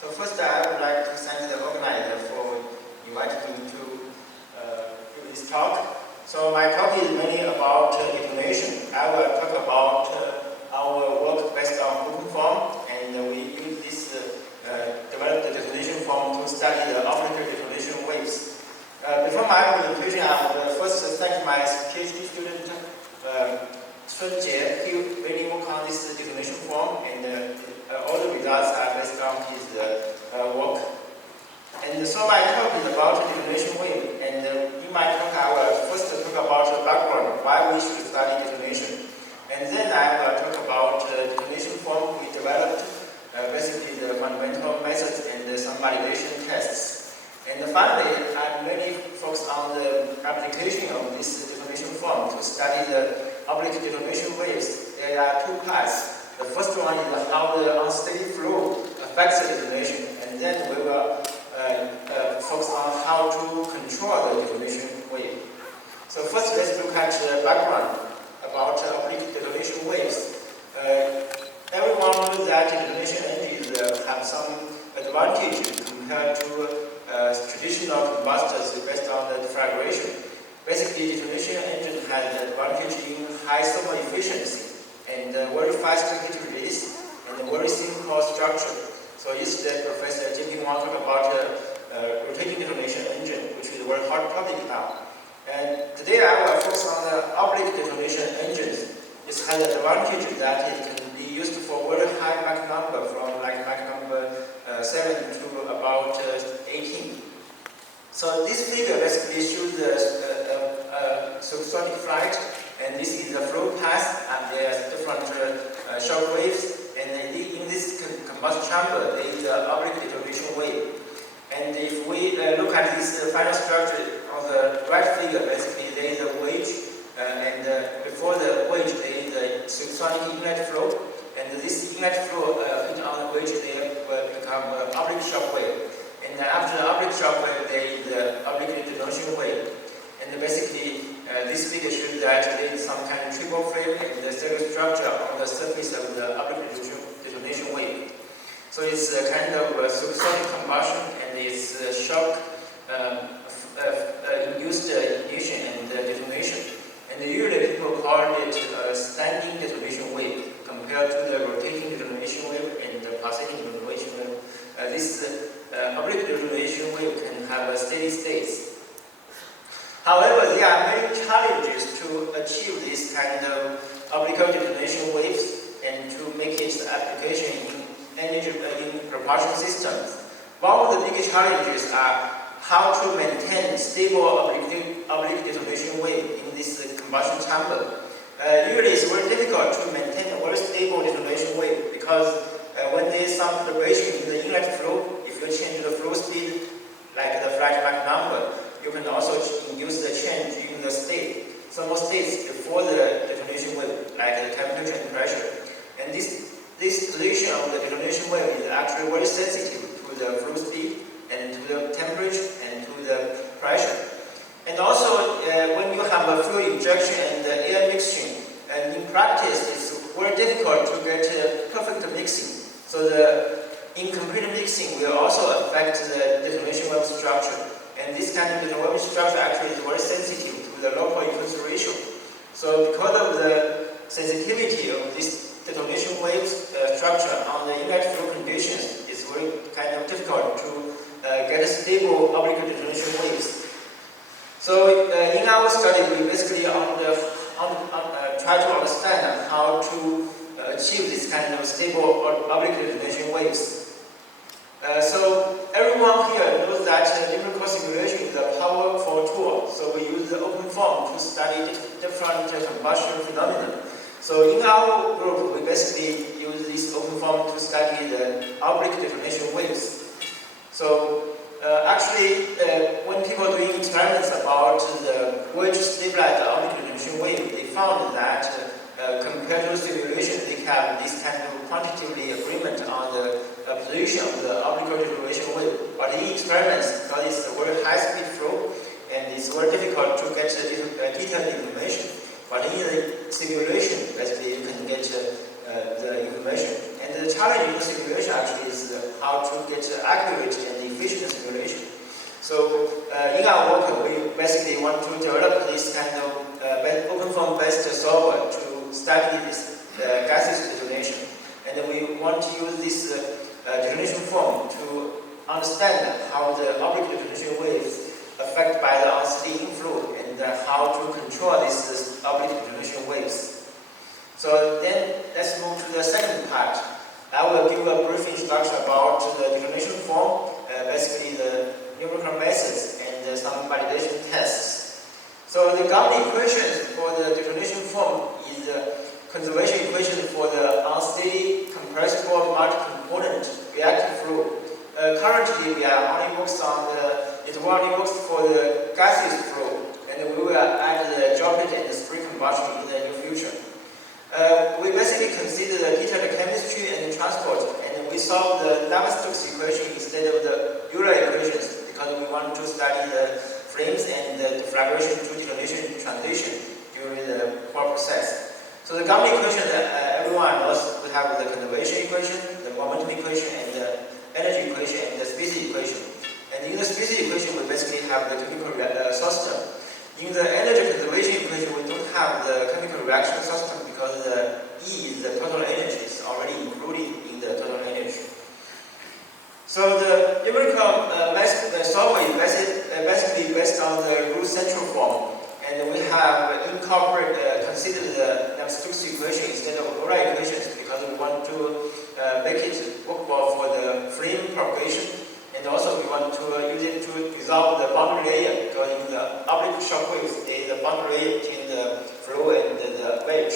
So first I would like to thank the organizer for inviting me to give this talk. So my talk is mainly about detonation. I will talk about our work based on OpenFOAM, and we use this developed the detonation form to study the oblique detonation waves. Before my presentation, I would first thank my PhD student Chen. He really worked on this detonation form, and all the results are based on his work. And so my talk is about detonation wave, and in my talk I will first talk about the background, why we should study detonation. And then I will talk about detonation form we developed, basically the fundamental methods and some validation tests. And finally, I'm mainly focused on the application of this detonation form to study the oblique detonation waves. There are two parts. The first one is how the unsteady flow affects the detonation, and then we will focus on how to control the detonation wave. So first, let's look at the background about oblique detonation waves. Everyone knows that detonation engines have some advantage compared to traditional combustors based on the deflagration. Basically, detonation engine has advantage in high thermal efficiency and very fast heat release and very simple structure. So yesterday, Professor Zheng talked about rotating detonation engine, which is a very hot topic now. And today I will focus on the oblique detonation engines. It has the advantage that it can be used for very high Mach number, from like Mach number 7 to about 18. So this figure basically shows the supersonic flight, and this is the flow path, and there are different shock waves. And in this combustion chamber, there is the oblique detonation wave. And if we look at this final structure on the right figure, basically there is a wedge, and before the wedge there is a supersonic inlet flow, and this inlet flow hit on the wedge, they will become oblique shock wave. And after the oblique shock wave, there is the oblique detonation wave. And basically, this figure shows that there is some kind of triple frame and the stereo structure on the surface of the oblique detonation wave. So it's a kind of supersonic combustion, and it's shock induced ignition and detonation. And usually people call it a standing detonation wave compared to the rotating detonation wave and the pulsating detonation wave. This oblique detonation wave can have a steady state. However, there are many challenges to achieve this kind of oblique detonation waves and to make its application in energy in propulsion systems. One of the biggest challenges are how to maintain stable oblique detonation wave in this combustion chamber. Usually it's very difficult to maintain a very stable detonation wave because when there is some perturbation in the inlet flow, if you change the flow speed, like the flight Mach number, you can also induce the change in the state, thermal states before the detonation wave, like the temperature and pressure. And this position of the detonation wave is actually very sensitive to the flow speed and to the temperature and to the pressure. And also, when you have a fuel injection and air mixing, and in practice, it's very difficult to get perfect mixing. So the incomplete mixing will also affect the detonation wave structure. And this kind of detonation wave structure actually is very sensitive to the local efficiency ratio. So because of the sensitivity of this detonation wave structure on the inlet flow conditions, it's very kind of difficult to get stable oblique detonation waves. So in our study, we basically try to understand how to achieve this kind of stable oblique detonation waves. So everyone here knows that numerical simulation is a powerful tool. So we use the OpenFOAM to study different combustion phenomena. So in our group, we basically use this OpenFOAM to study the oblique detonation waves. So actually, when people are doing experiments about the wedge stabilized oblique detonation wave, they found that compared to simulation, they have this kind of quantitative agreement on the position of the oblique detonation wave. But in experiments, because it's a very high-speed flow, and it's very difficult to get detailed information. But in the simulation, basically, you can get the information. And the challenge in the simulation actually is how to get in our work, we basically want to develop this kind of OpenFOAM based solver to study this gaseous detonation. And we want to use this detonation form to understand how the oblique detonation waves affected by the unsteady inflow and how to control these oblique detonation waves. So then let's move to the second part. I will give a brief introduction about the detonation form, basically the numerical methods and some validation tests. So the governing equation for the detonation form is the conservation equation for the unsteady compressible multi-component reactive flow. Currently, we are only focused on it only works for the gaseous flow, and we will add the droplet and the spring combustion in the near future. We basically consider the detailed chemistry and transport, and we solve the Navier-Stokes equation instead of the Euler equations because we want to study the flames and the deflagration to detonation transition during the core process. So the governing equation that everyone knows, we have the conservation equation, the momentum equation, and the energy equation, and the species equation. And in the species equation, we basically have the chemical system. In the energy conservation equation, we don't have the chemical reaction system because the E is the total energy. It's already included in the total energy. So the numerical solver is basically based on the root central form. And we have considered the Navier-Stokes equation instead of Euler equations because we want to make it workable for the flame propagation. And also we want to use it to resolve the boundary layer because in the oblique shock waves, there is a boundary layer between the flow and the wedge.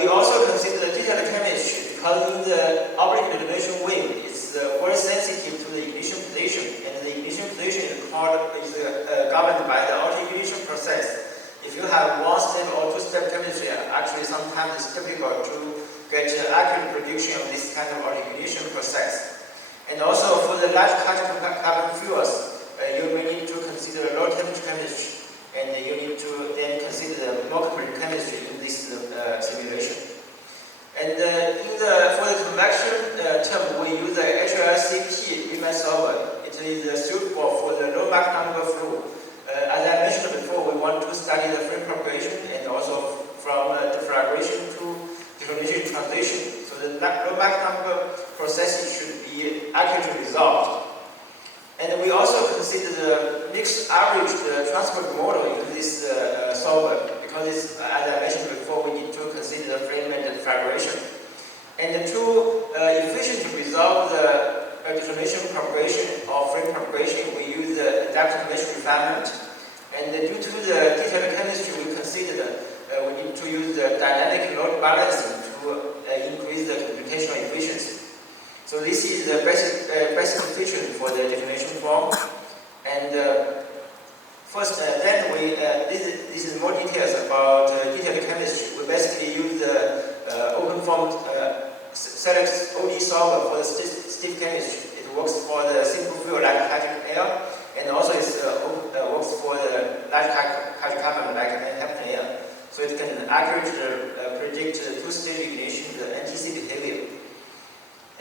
We also consider the detailed chemistry because in the oblique detonation wave, it's very sensitive to the ignition position, and the ignition position is governed by the auto-ignition process. If you have one-step or two-step chemistry, actually sometimes it's difficult to get an accurate prediction of this kind of auto-ignition process. And also for the large carbon fuels, you may need to consider low temperature chemistry, and you need to then consider the multiple chemistry in this simulation. And for the convection term, we use the HLLCP Riemann solver. It is suitable for the low Mach number flow. As I mentioned before, we want to study the flame propagation and also from deflagration to detonation transition. So the low Mach number processes should be accurately resolved. And we also consider the mixed average transport model in this solver because it's, as I mentioned before, we need to consider the flame and deflagration. And to efficiently resolve the detonation propagation or flame propagation, we use the adaptive mesh refinement. And due to the detailed chemistry, we consider we need to use the dynamic load balancing to increase the computational efficiency. So this is the basic feature for the detonation form. And first, then this is more details about detailed chemistry. We basically use the OpenFOAM select OD solver for the stiff chemistry. It works for the simple fuel like hydrogen air, and also it works for the large hydrocarbon like heptane air. So it can accurately predict two-stage ignition, the NTC behavior.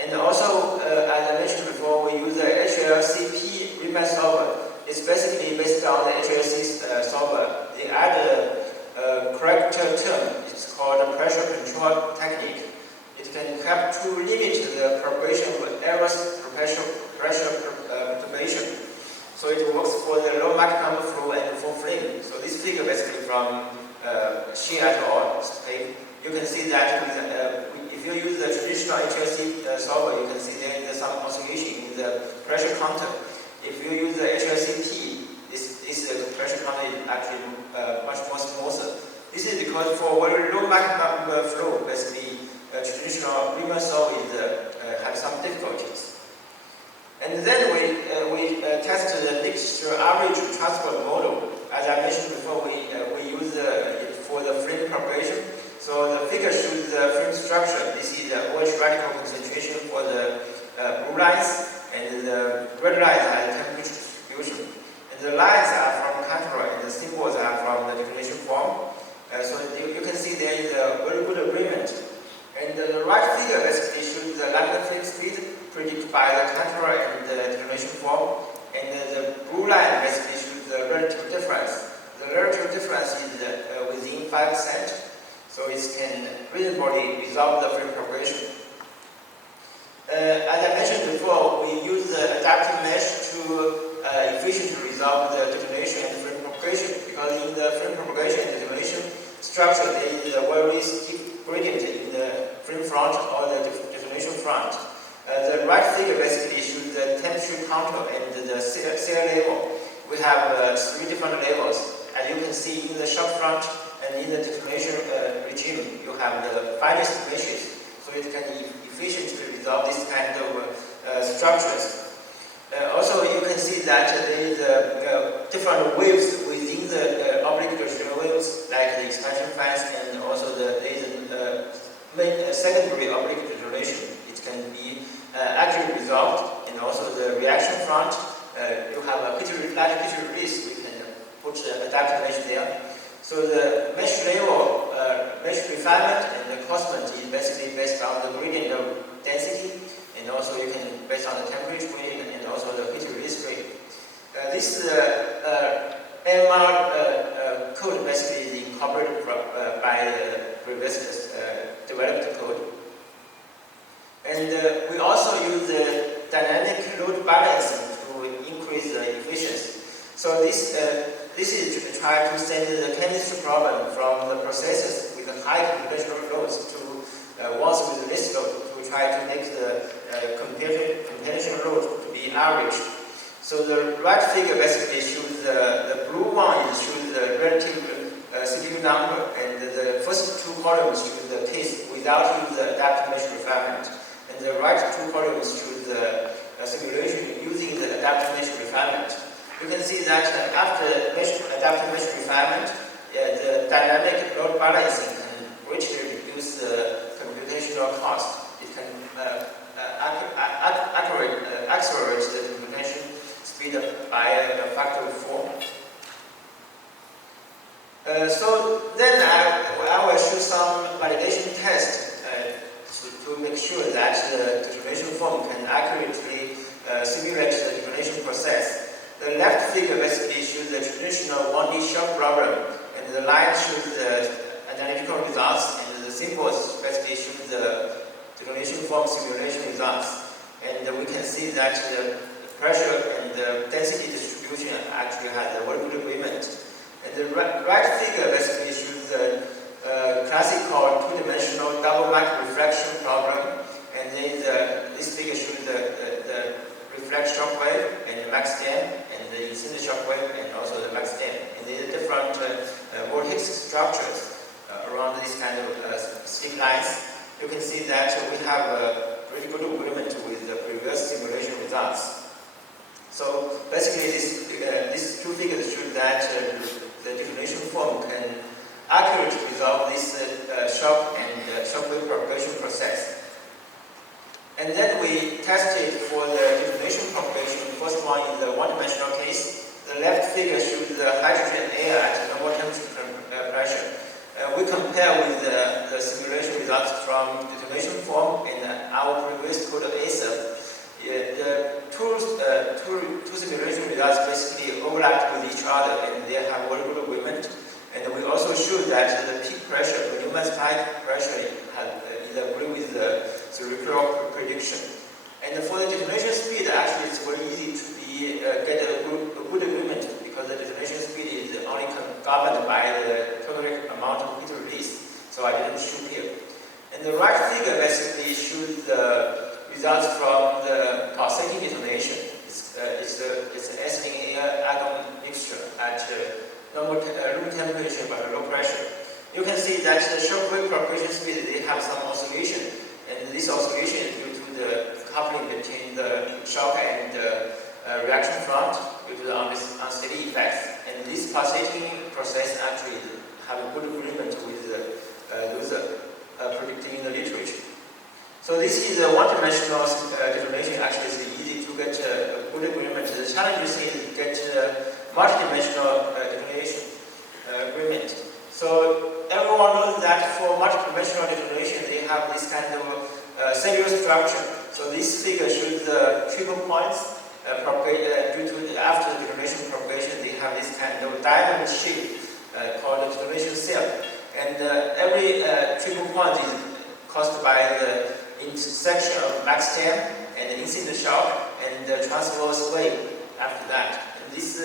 And also, as I mentioned before, we use the HLLCP Riemann solver. It's basically based on the HLLC solver. They add a correct term. It's called a pressure control technique. It can help to limit the propagation of errors pressure perturbation. So it works for the low Mach number flow and for flame. So this figure basically from Chen et al. You can see that if you use the traditional HLC solver, you can see there is some oscillation in the pressure counter. If you use the HLCP, this pressure counter is actually much more smoother. This is because for very low Mach number flow, basically traditional Riemann solver have some difficulties. And then we tested the mixed average transport model. As I mentioned before, we use it for the flame propagation. So the figure shows the flame structure. This is the OH radical concentration for the blue lines, and the red lines are the temperature distribution. And the lines are from control, and the symbols are from the detonation form. So you can see there is a very good agreement. And the right figure basically shows the lambda flame speed predicted by the control and the detonation form. And reasonably resolve the frame propagation. As I mentioned before, we use the adaptive mesh to efficiently resolve the detonation and frame propagation, because in the frame propagation and detonation structure, there is a very steep gradient in the frame front or the detonation front. The right figure basically shows the temperature counter and the cell level. We have 3 different levels. As you can see in the shock front and in the detonation regime, you have the finest meshes, so it can efficiently resolve this kind of structures. Also, you can see that there is different waves within the oblique detonation waves, like the expansion fans, and also there is secondary oblique detonation. It can be accurately resolved, and also the reaction front. You have a large pitch release. We can put the adaptive mesh there. So the mesh level, mesh refinement and the cosment is basically based on the gradient of density, and also you can based on the temperature gradient and also the pitch release rate. This MR code basically is incorporated by the previous developed code. And we also use the dynamic load balancing to increase the efficiency. So this is to try to send the chemistry problem from the processes with high computational loads to ones with less load, to try to make the computational load to be average. So the right figure basically shows the blue one shows the relative CPU number, and the first 2 columns show the case without using the adaptive mesh refinement. And the right 2 columns show the simulation using the adaptive mesh refinement. You can see that after adaptive mesh refinement, the dynamic load balancing can greatly reduce the computational cost. It can accelerate the computation speed by a factor of 4. So then I will show some validation tests to make sure that the DetonationFOAM can accurately simulate the detonation process. The left figure basically shows the traditional 1D shock problem, and the line shows the analytical results, and the symbols basically show the DetonationFOAM simulation results. And we can see that the pressure and the density distribution actually has a very good agreement. And the right figure basically shows the classical 2-dimensional double Mach reflection problem, and then this figure shows the reflex shock wave and the max stem, and the incident shock wave and also the max stem. And there are different vortex structures around this kind of stick lines. You can see that we have a pretty good agreement with the previous simulation results. So basically, these 2 figures show that the DetonationFOAM can accurately resolve this shock and shock wave propagation process. And then we tested for the detonation propagation. The first one is the 1-dimensional case. The left figure shows the hydrogen air at normal temperature pressure. We compare with the simulation results from DetonationFOAM and our previous code ASAP. The two simulation results basically overlap with each other, and they have very good agreement. And we also showed that the peak pressure, the Newman spike pressure, is agree with the cerebral prediction. And for the detonation speed, actually it's very easy to get a good agreement, because the detonation speed is only governed by the total amount of heat release. So I didn't show here. And the right figure basically shows the results from the pulsating detonation. It's an ethylene argon mixture at room temperature but low pressure. You can see that the shock wave propagation speed, they have some oscillation, and this oscillation is due to the coupling between the shock and the reaction front due to the unsteady effects. And this pulsating process actually have a good agreement with those predicted in the literature. So this is a 1-dimensional detonation. Actually, it's easy to get a good agreement. The challenge is to get multi-dimensional detonation agreement. So everyone knows that for multi-dimensional detonation, they have this kind of cellular structure. So this figure shows the triple points due to after the detonation propagation, they have this kind of diamond shape called the detonation cell. And every triple point is caused by the intersection of back stem and the incident shock and the transverse wave after that. And this,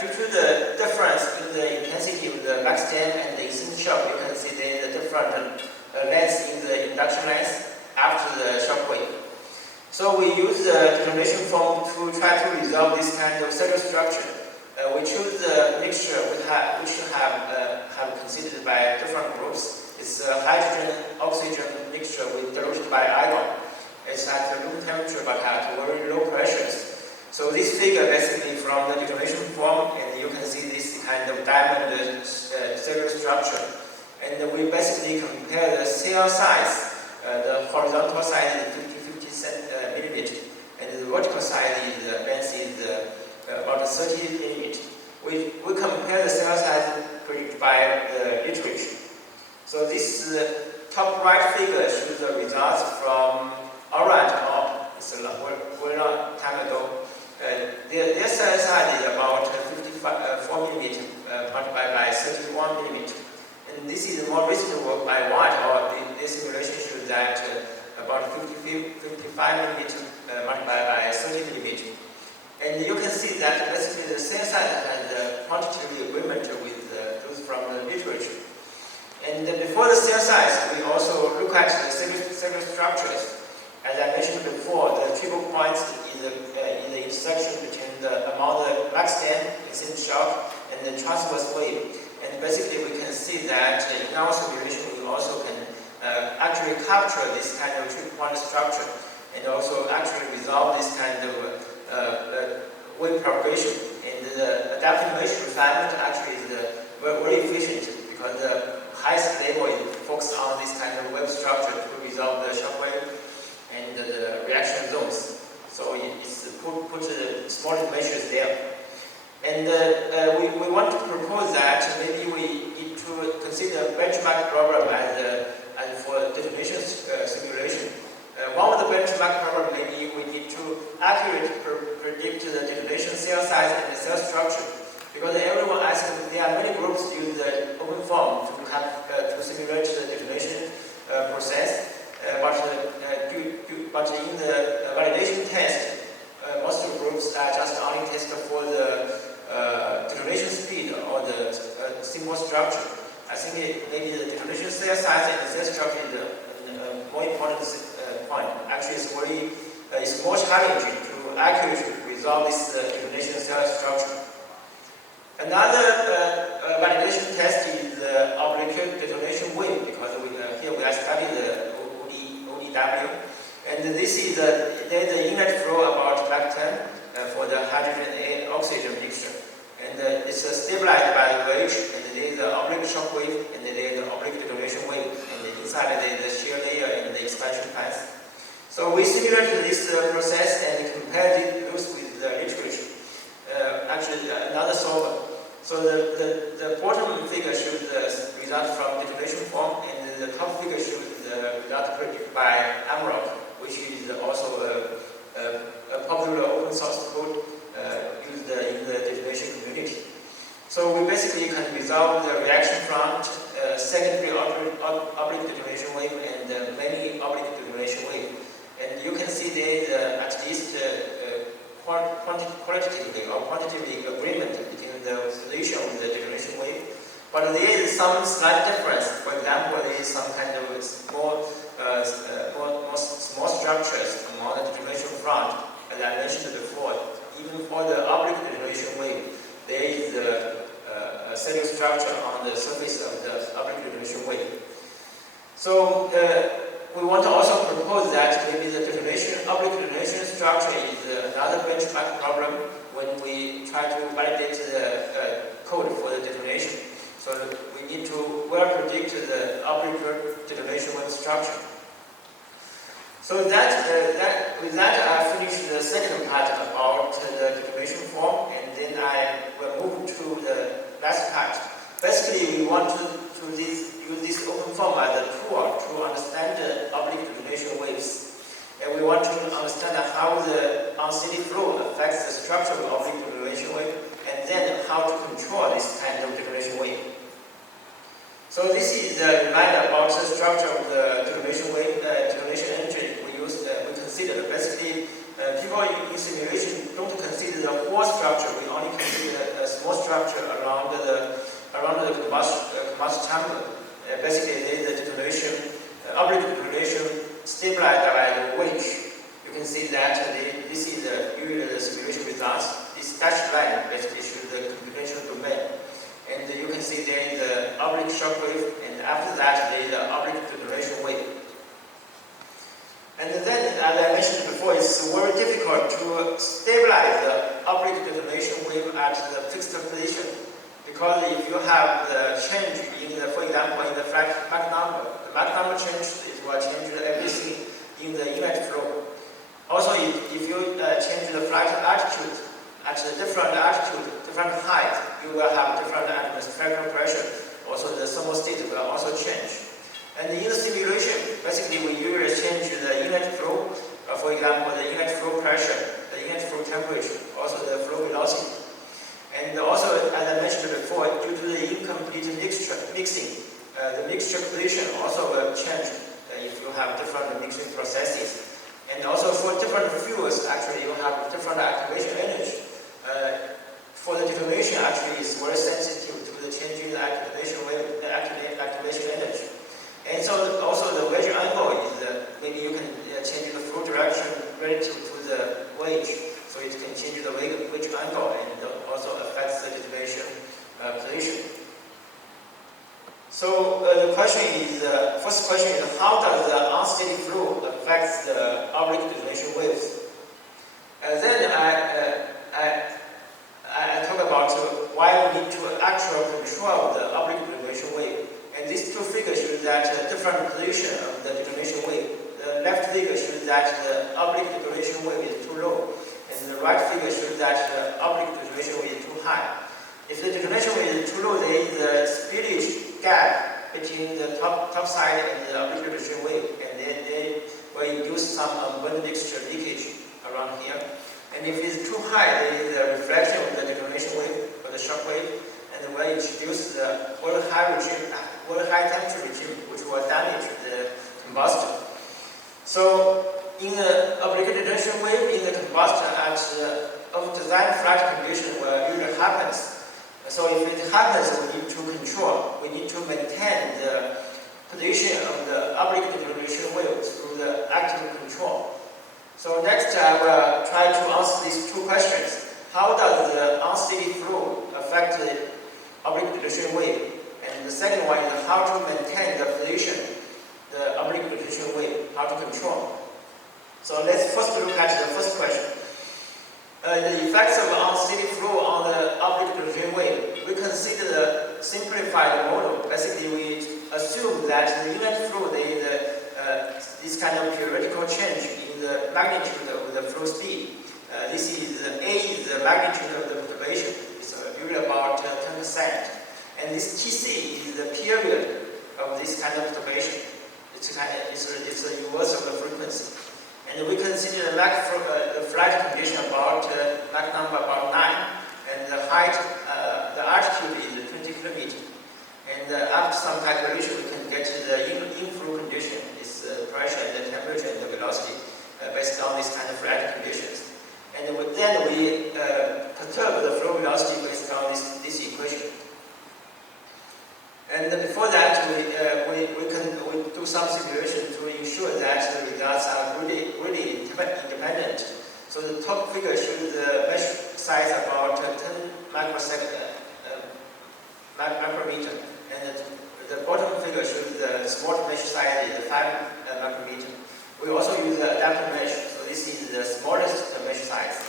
due to the difference in the intensity of the back stem and the incident shock, you can see the different lengths in the induction length after the shock wave. So we use the detonation foam to try to resolve this kind of cellular structure. We choose the mixture which have considered by different groups. It's a hydrogen-oxygen mixture with diluted by argon. It's at room temperature but at very low pressures. So this figure basically from the detonation foam, and you can see this kind of diamond cellular structure. And we basically compare the cell size. The horizontal size is 50 millimeter, and the vertical size is about 30 millimeter. We compare the cell size predicted by the literature. So this top right figure shows the results from Aura et al. It's a very long time ago. Their cell size is about 54 millimeter multiplied by 31 millimeter. And this is more recent work by White et al. Their simulation shows that about 55 millimeter multiplied by 30 millimeter. And you can see that basically the cell size has a quantitative agreement with those from the literature. And before the cell size, we also look at the cellular structures. As I mentioned before, the triple points is the intersection between among the back stem, incident shock, and the transverse wave. And basically, we can see that in our simulation, we also can actually capture this kind of triple point structure, and also actually resolve this kind of wave propagation. And the adaptive refinement actually is very efficient because the highest level is focused on this kind of wave structure to resolve the shock wave and the reaction zones. So it's put small measures there. And we want to propose that maybe we need to consider benchmark problem as for detonation simulation. One of the benchmark problems maybe we need to accurately predict the detonation cell size and the cell structure. Because everyone asks, there are many groups use the OpenFOAM to simulate the detonation process. But in the validation test, most of the groups are just only tested for the detonation speed or the symbol structure. I think maybe the detonation cell size and the cell structure is a more important point. Actually, it's more challenging to accurately resolve this detonation cell structure. Another validation test is the oblique detonation wave, because here we are studying the ODW. And this is there's the inlet flow about Mach 10 for the hydrogen and oxygen mixture. And it's stabilized by the wedge, and there is the oblique shock wave, and there is the oblique detonation wave. And inside there is the shear layer and the expansion path. So we simulate this process and compare those with the literature. Actually, another solver. So the bottom figure shows the result from detonation foam, and the top figure shows the result predicted by AMROC, which is also a popular open source code used in the detonation community. So we basically can resolve the reaction front, secondary oblique detonation wave, and many oblique detonation wave. And you can see there is at least qualitatively or quantitatively agreement between the solution of the detonation wave. But there is some slight difference. For example, there is some kind of small structures among the detonation front. As I mentioned before, even for the oblique detonation wave, there is a cellular structure on the surface of the oblique detonation wave. So we want to also propose that maybe the oblique detonation structure is another benchmark problem when we try to validate the code for the detonation. So we need to well predict the oblique detonation wave structure. So with that I finished the second part about the detonation form, and then I will move to the last part. Basically, we want to use this OpenFOAM as a tool to understand the oblique detonation waves. And we want to understand how the unsteady flow affects the structure of the oblique detonation wave, and then how to control this kind of detonation wave. So this is the reminder about the structure of the detonation wave, detonation energy we consider. Basically, people in simulation don't consider the whole structure. We only consider a small structure around the combustion chamber. Basically, there is a detonation, oblique detonation stabilized by the wedge. You can see that this is usually the simulation results. This dashed line basically shows the computational domain. And you can see there is the oblique shock wave, and after that there is the oblique detonation wave. And then, as I mentioned before, it's very difficult to stabilize the oblique detonation wave at the fixed position, because if you have the change in the, for example, in the Mach number, the Mach number change, it will change everything in the image flow. Also, if you change the flight altitude at a different altitude, different height, you will have different atmospheric pressure. Also, the thermal state will also change. And in the simulation, basically, we usually change the inlet flow, for example, the inlet flow pressure, the inlet flow temperature, also the flow velocity. And also, as I mentioned before, due to the incomplete mixing, the mixture position also will change if you have different mixing processes. And also for different fuels, actually, you have different activation energy. For the detonation, actually, is very sensitive to the change in the activation energy. And so also the wedge angle is maybe you can change the flow direction relative to the wedge, so it can change the wedge angle and also affects the detonation position. So the question is, first question is, how does the unsteady flow affect the oblique detonation waves? Then I talk about why we need to actually control the oblique detonation wave. And these two figures show that different position of the detonation wave. The left figure shows that the oblique detonation wave is too low, and the right figure shows that the oblique detonation wave is too high. If the detonation wave is too low, there is a spillage gap between the top side and the oblique detonation wave, and then they will induce some unburned mixture leakage around here. And if it's too high, there is a reflection of the detonation wave or the shock wave, and will introduce the very high temperature regime, which will damage the combustion. So in the oblique detonation wave, in the combustion at of design flight condition where usually happens. So if it happens, we need to control. We need to maintain the position of the oblique detonation wave through the active control. So next, I will try to answer these two questions. How does the unsteady flow affect the oblique detonation wave? And the second one is how to maintain the position, the oblique detonation wave, how to control. So let's first look at the first question. The effects of unsteady flow on the oblique detonation wave. We consider the simplified model. Basically, we assume that the inlet flow, there is this kind of periodical change in the magnitude of the flow speed. This is A is the magnitude of the perturbation. It's usually about 10%. And this TC is the period of this kind of perturbation. It's a inverse of the frequency. And we consider the flight condition about Mach number about 9, and the height, the altitude is 20 kilometers. And after some calculation, we can get the inflow condition, is pressure and the temperature and the velocity, based on these kind of flight conditions. And then we perturb the flow velocity based on this equation. And before that, we do some simulation to ensure that the results are really independent. So the top figure shows the mesh size about 10 micrometer, and the bottom figure shows the small mesh size is 5 micrometer. We also use the adapter mesh, so this is the smallest mesh size.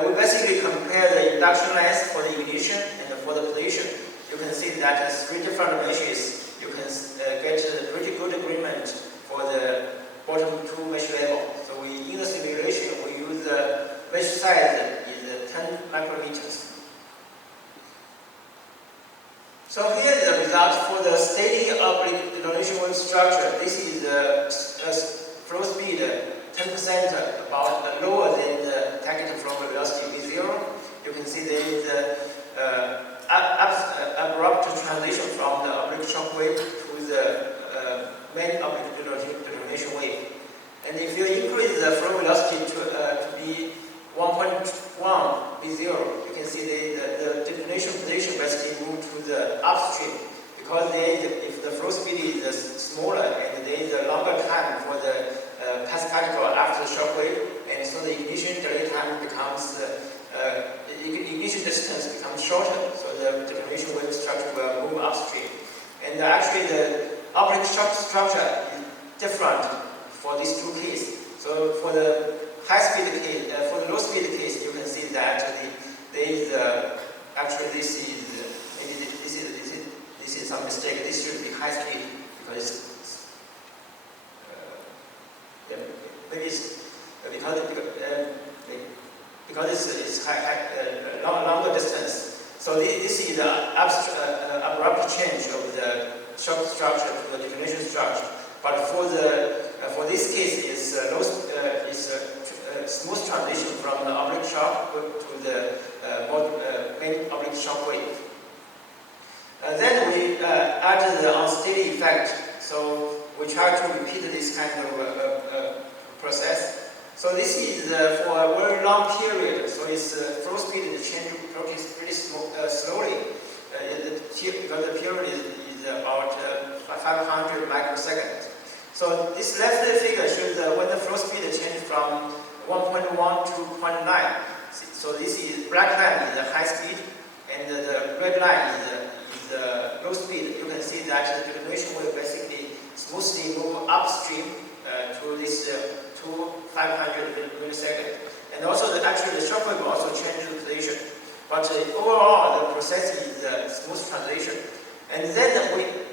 We basically compare the induction length for the ignition and for the position. You can see that as 3 different meshes, you can get a pretty good agreement for the bottom 2 mesh level. So in the simulation, we use the mesh size is 10 micrometers. So here is the result for the steady oblique detonation wave structure. This is the flow speed 10% about lower than the target flow velocity V0. You can see there is a abrupt abrupt transition from the oblique shock wave to the main oblique detonation wave. And if you increase the flow velocity to be 1.1 with 0, you can see the detonation position basically move to the upstream, because if the flow speed is smaller and there is a longer time for the path particle after the shock wave, and so the ignition delay time becomes, ignition distance becomes shorter, so the detonation wave structure will move upstream. And actually the oblique shock structure is different for these two cases. So for the high-speed case, for the low-speed case, you can see that there is actually this is some mistake. This should be high-speed because maybe it's because it's longer distance. So this is the abrupt change of the shock structure to the detonation structure. But for this case, it's a smooth transition from the oblique shock to the main oblique shock wave. Then we add the unsteady effect. So we try to repeat this kind of process. So this is for a very long period. So its flow speed change pretty slowly. Because the period is about 500 microseconds. So this left figure shows when the flow speed changes from 1.1 to 0.9. So this is black line is the high speed, and the red line is the low speed. You can see that the detonation will basically smoothly move upstream to this to 500 milliseconds. And also actually the shock wave will also change the position. But overall the process is a smooth transition. And then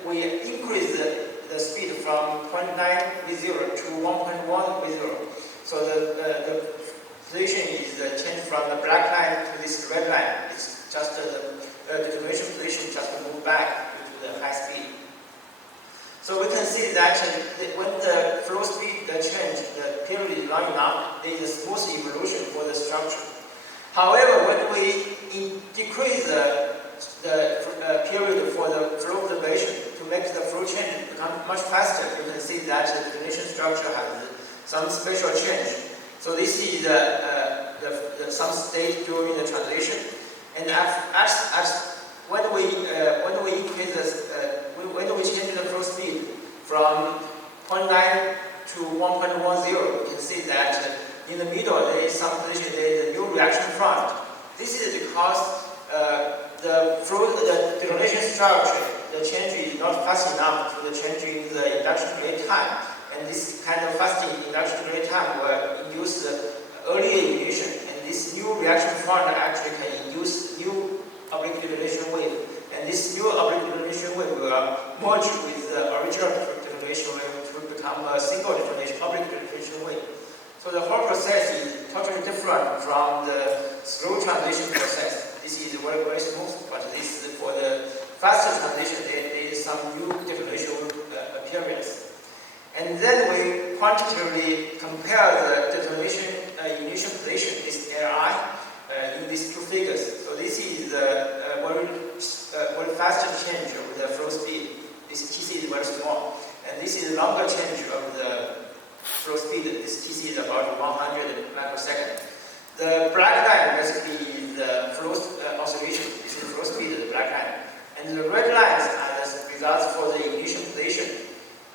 we increase the speed from 0.9 V0 to 1.1 V0. So the position is changed from the black line to this red line. It's just the detonation position just move back due to the high speed. So we can see that when the flow speed change, the period is long enough, there is a smooth evolution for the structure. However, when we decrease the period for the flow perturbation to make the flow change become much faster, you can see that the detonation structure has some special change. So this is some state during the transition, and when we increase when we change the flow speed from 0.9 to 1.10, you can see that in the middle there is some position, there is a new reaction front. This is because the detonation structure, the change is not fast enough to the change in the induction delay time. And this kind of fasting induction delay time will induce the early ignition. And this new reaction front actually can induce new oblique detonation wave. And this new oblique detonation wave will merge with the original detonation wave to become a single detonation, oblique detonation wave. So the whole process is totally different from the slow transition process. This is very, very smooth, but this is for the faster transition, there is some new detonation appearance. And then we quantitatively compare the detonation ignition position, this Li, in these two figures. So this is a very faster change of the flow speed. This Tc is very small. And this is a longer change of the flow speed. This Tc is about 100 microseconds. The black line basically is the flow oscillation between flow speed and the black line. And the red lines are the results for the ignition position.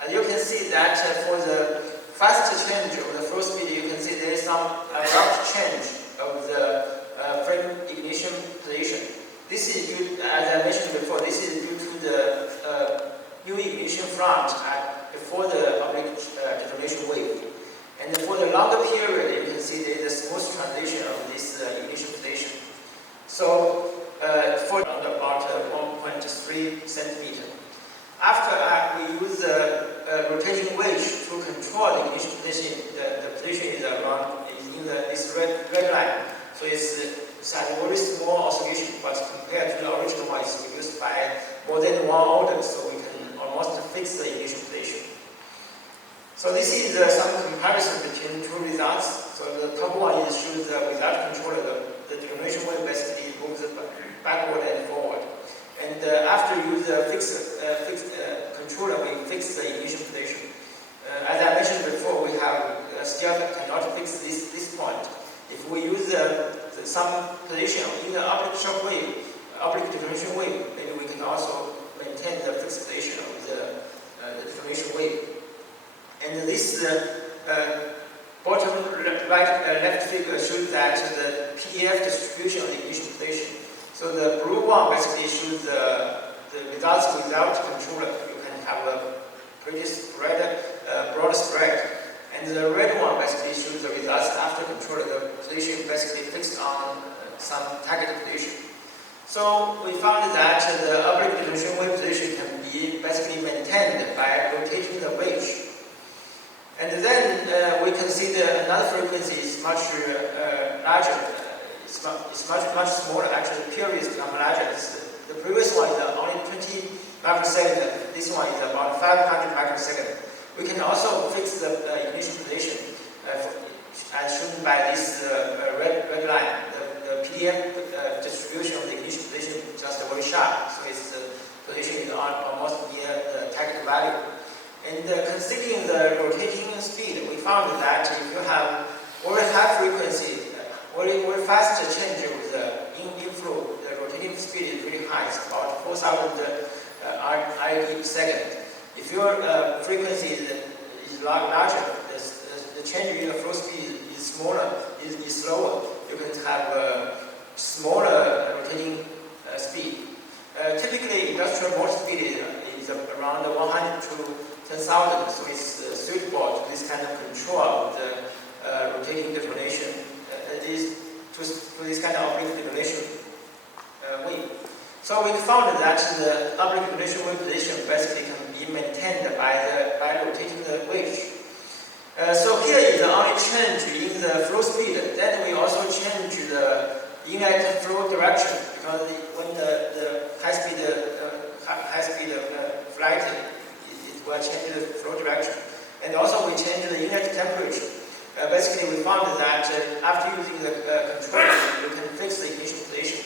And you can see that for the faster change of the flow speed, you can see there is some abrupt change of the frame ignition position. This is due, as I mentioned before, this is due to the new ignition front before the oblique detonation wave. And for the longer period, you can see there is a smooth transition of this ignition position. So for about 1.3 centimeter. After we use the rotation wedge to control the ignition position, the position is around in this red line. So it's a very small oscillation, but compared to the original one, it's reduced by more than 1 order, so we can almost fix the ignition position. So this is some comparison between two results. So the top one shows that without controller, the detonation wave basically moves backward and forward. And after use a fixed controller, we fix the ignition position. As I mentioned before, we have still cannot fix this point. If we use some position in the oblique shock wave, oblique detonation wave, then we can also maintain the fixed position of the detonation wave. And this bottom left figure shows that the PDF distribution of the ignition position. So the blue one basically shows the results without controller. You can have a pretty broad spread. And the red one basically shows the results after controller. The position basically fixed on some target position. So we found that the oblique detonation wave position can be basically maintained by rotating the wedge. And then we consider another frequency is much larger. It's much smaller. Actually, the period is much larger. The previous one is only 20 microseconds. This one is about 500 microseconds. We can also fix the ignition position as shown by this red line. The PDF distribution of the ignition position is just very sharp, so its position is almost near the target value. And considering the rotating speed, we found that if you have very high frequency, very fast change with the inflow, the rotating speed is really high. It's about 4,000 RD per second. If your frequency is larger, the change in the flow speed is smaller, is slower. You can have a smaller rotating speed. Typically, industrial motor speed is around 100 to 10,000, so it's suitable to this kind of control of the rotating detonation. To this kind of oblique detonation wave. So we found that the oblique detonation wave position basically can be maintained by rotating the wedge. So here is the only change in the flow speed. Then we also change the inlet flow direction, because when the high speed flight, it will change the flow direction. And also we change the inlet temperature. Basically, we found that after using the controller, you can fix the ignition position.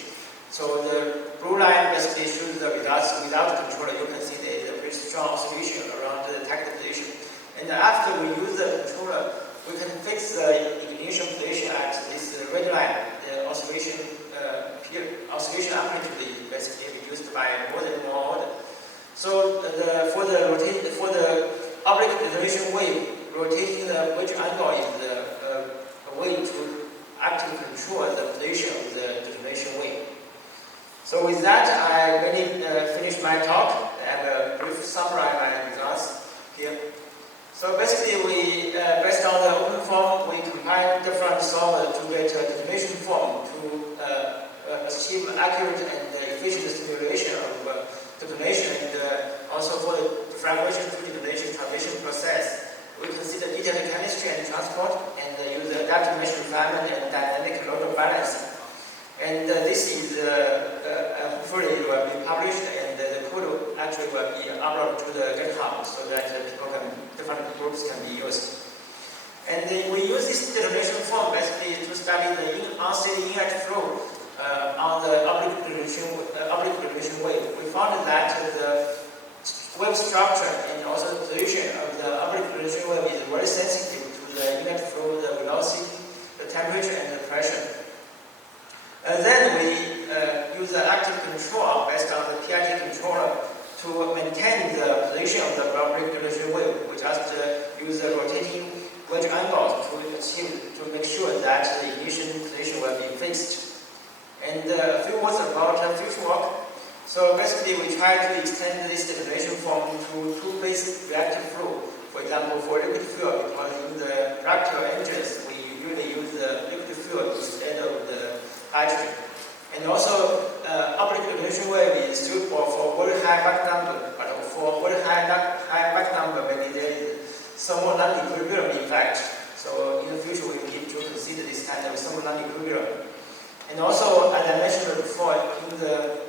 So the blue line basically shows the results without controller. You can see there is a pretty strong oscillation around the target position. And after we use the controller, we can fix the ignition position at this red line. The oscillation amplitude is basically reduced by more than 1 order. So for the oblique detonation wave, rotating the wedge angle is a way to actively control the position of the detonation wave. So with that, I really finished my talk. I have a brief summary of my results here. So basically, we based on the OpenFOAM, we combine different solvers to get a detonation form to achieve accurate and efficient simulation of detonation, and also for the fragmentation to detonation transition process. We consider detailed chemistry and transport, and use adaptive measure refinement and dynamic load balancing. And this is hopefully will be published, and the code actually will be uploaded to the GitHub so that different groups can be used. And we use this detonation form basically to study the unsteady inlet flow on the oblique detonation wave. We found that the wave structure and also the position of the oblique detonation wave is very sensitive to the inlet flow, the velocity, the temperature, and the pressure. Then we use the active control based on the PIT controller to maintain the position of the oblique detonation wave. We just use the rotating wedge angles to make sure that the ignition position will be fixed. And a few words about future work. So basically, we try to extend this detonation form to two-phase reactive flow. For example, for liquid fuel, because in the practical engines, we usually use the liquid fuel instead of the hydrogen. And also, oblique detonation wave is suitable for very high Mach number, but for very high Mach number, maybe there is thermal non-equilibrium effect. So in the future, we need to consider this kind of thermal non-equilibrium. And also, as I mentioned before, in the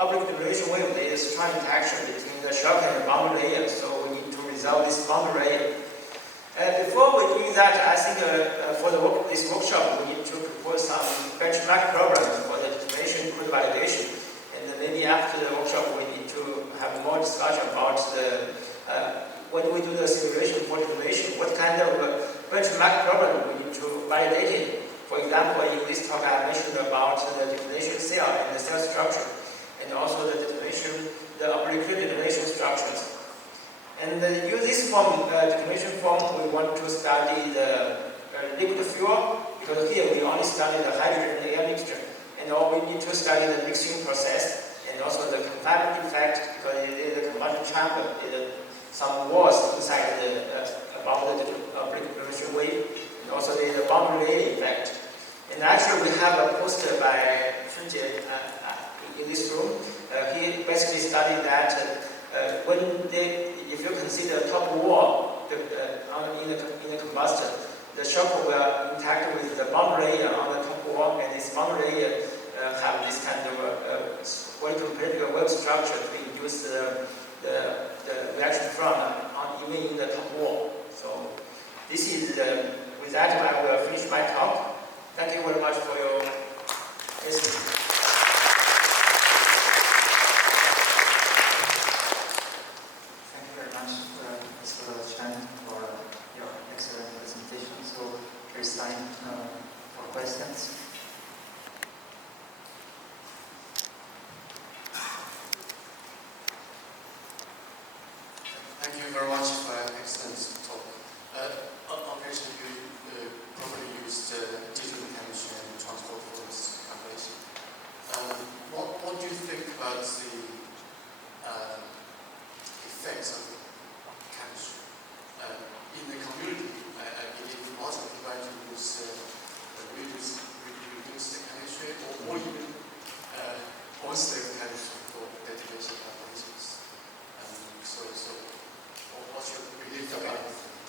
oblique detonation wave, there is strong interaction between the shock and the boundary layer, so we need to resolve this boundary layer. Before we do that, I think for this workshop, we need to propose some benchmark problems for the detonation code validation. And maybe after the workshop, we need to math problem, we need to validate it. For example, in this talk I mentioned about the detonation cell and the cell structure, and also the detonation, the oblique detonation structures. And use this form, detonation form, we want to study the liquid fuel, because here we only study the hydrogen and air mixture, and we need to study the mixing process, and also the confinement effect, because it is a combustion chamber, some walls inside about the oblique detonation wave, and also there is a boundary layer effect. And actually we have a poster by Chen in this room. He basically studied that if you consider top wall in the combustor, the shock will interact with the boundary layer on the top wall, and this boundary layer have this kind of very complex wave structure to induce the reaction front even in the top wall. So this is with that I will finish my talk. Thank you very much for your listening. Thank you very much, Mr. Chen, for your excellent presentation. So there's time for questions. Thank you very much for an excellent talk. Obviously, you probably used detonation and transport force calculation. What do you think about the effects of chemistry in the community? I believe lots of people like to reduce the chemistry, or even positive chemistry for detonation calculations. So what's your belief about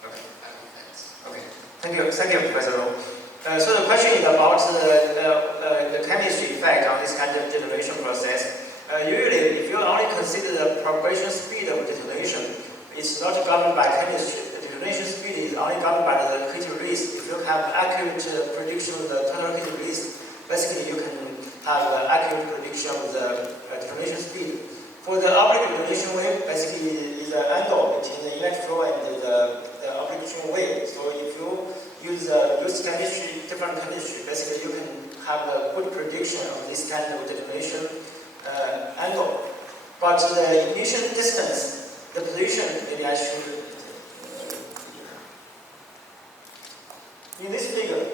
that effects? Okay. Thank you, Professor Rowe. So the question is about the chemistry effect on this kind of detonation process. Usually, if you only consider the propagation speed of detonation, it's not governed by chemistry. The detonation speed is only governed by the heat release. If you have accurate prediction of the total heat release, basically you can have an accurate prediction of the detonation speed. For the oblique detonation wave, basically is an angle between the inlet flow and the oblique wave. So if you use chemistry, different chemistry, basically you can have a good prediction of this kind of detonation angle. But the ignition distance, the position, maybe I should in this figure.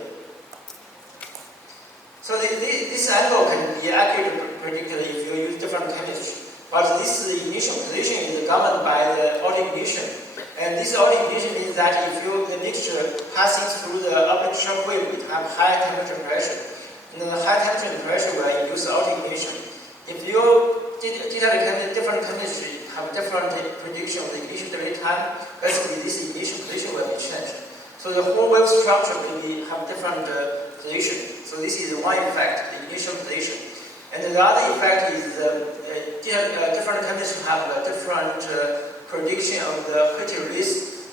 So this angle can be accurately predicted if you use different chemistry. But this ignition position is governed by the auto-ignition. And this auto-ignition means that if the mixture passing through the oblique shock wave, it have high temperature pressure. And the high temperature pressure will induce auto-ignition. If you detect different chemistry, have different prediction of the ignition delay time, basically this ignition position will be changed. So the whole wave structure will have different position. So this is one effect, the ignition position. And the other effect is different chemistry have a different prediction of the heat release.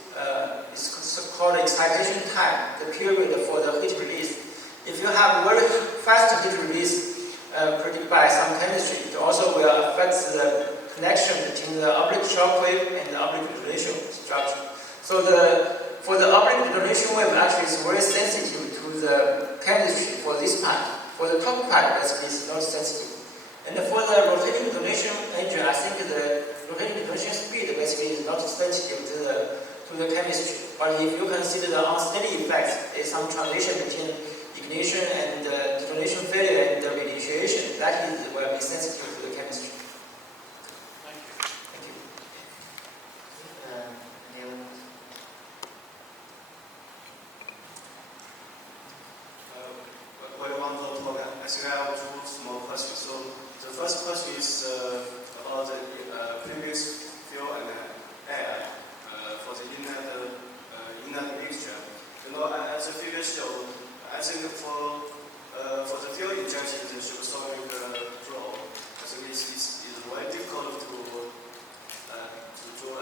It's called excitation time, the period for the heat release. If you have very fast heat release predicted by some chemistry, it also will affect the connection between the oblique shock wave and the oblique detonation structure. So for the oblique detonation wave, actually is very sensitive to the chemistry for this part. For the top part, basically, is not sensitive. And for the rotating detonation engine, I think the rotating detonation speed basically is not sensitive to the chemistry. But if you consider the unsteady effects, there is some transition between ignition and detonation failure and the initiation. That will be sensitive to the chemistry. Thank you. Thank you. I think I have two small questions. So the first question is about the previous field and air for the inlet mixture. As the figure showed, I think for the fuel injection, the supersonic flow, I think it's very difficult to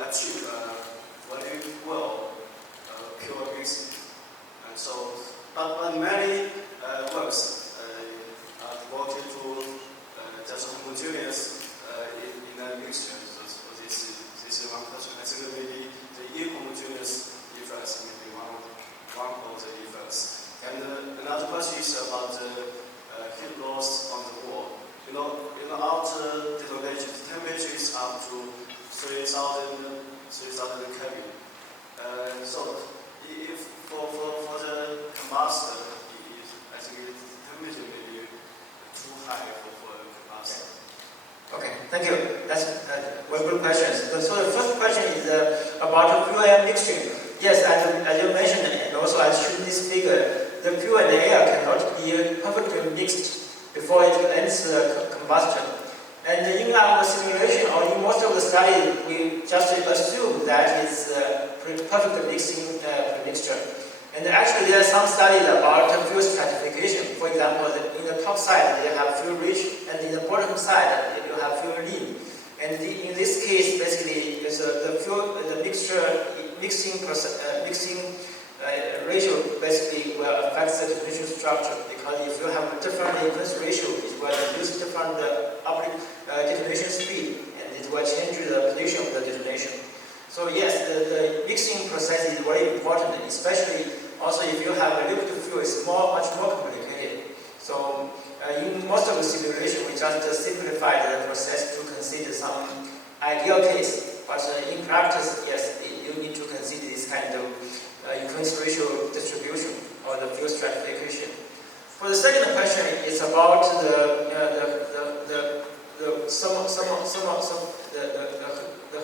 achieve very well pure mixing. And so, but many works are devoted to just homogeneous after detonation, the temperature is up to 3,000 Kelvin. So if for the combustor, I think the temperature may be too high for the combustor. Okay, thank you. That's very good questions. So the first question is about the fuel air mixture. Yes, as you mentioned, and also I showed this figure, the fuel and air cannot be perfectly mixed before it enters combustion. And in our simulation, or in most of the study, we just assume that it's perfect mixing mixture. And actually, there are some studies about fuel stratification. For example, in the top side, they have fuel rich, and in the bottom side, you have fuel lean. And in this case, basically, it's the mixing ratio basically will affect the detonation structure, because if you have different influence ratio, it will reduce different detonation speed, and it will change the position of the detonation. So yes, the mixing process is very important, especially also if you have a liquid fuel, it's much more complicated. So in most of the simulation, we just simplified the process to consider some ideal case. But in practice, yes, you need to consider this kind of influence ratio distribution or the fuel stratification. For the second question, it's about the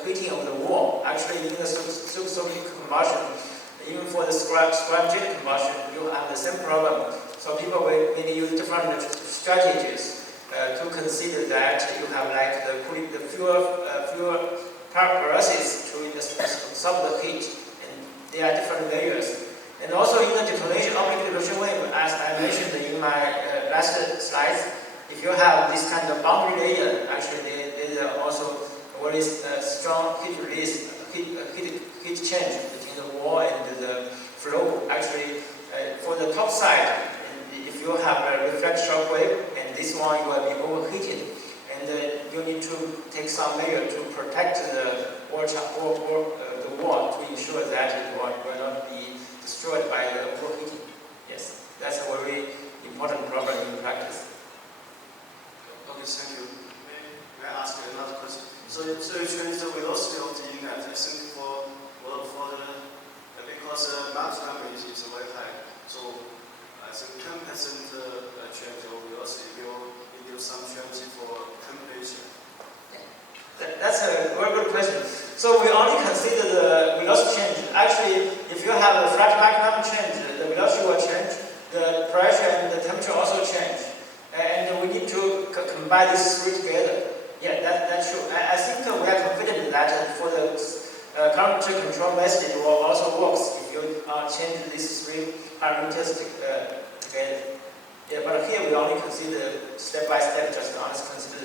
heating of the wall. Actually, in the supersonic combustion, even for the scramjet combustion, you have the same problem. So people will maybe use different strategies to consider that you have like the fuel process to absorb the heat, and there are different layers. And also in the detonation, oblique detonation wave, as I mentioned in my last slides, if you have this kind of boundary layer, actually there are also very strong heat release, heat change between the wall and the flow. Actually, for the top side, if you have a reflect shock wave, and this one will be overheated, and you need to take some measure to protect the wall to ensure that it will not be destroyed by the overheating. Yes, that's a very important problem in practice. Okay, thank you. May I ask another question? So you change the velocity of the inlet. I think for the because max number is very high, so I think 10% change of velocity will induce some change for temperature. That's a very good question. So we only consider the velocity change. Actually, if you have a flat magnum change, the velocity will change, the pressure and the temperature also change. And we need to combine these three together. Yeah, that's true. I think we are confident that for the current control method, it will also works if you change these three parameters together. Yeah, but here we only consider step by step, just honest consider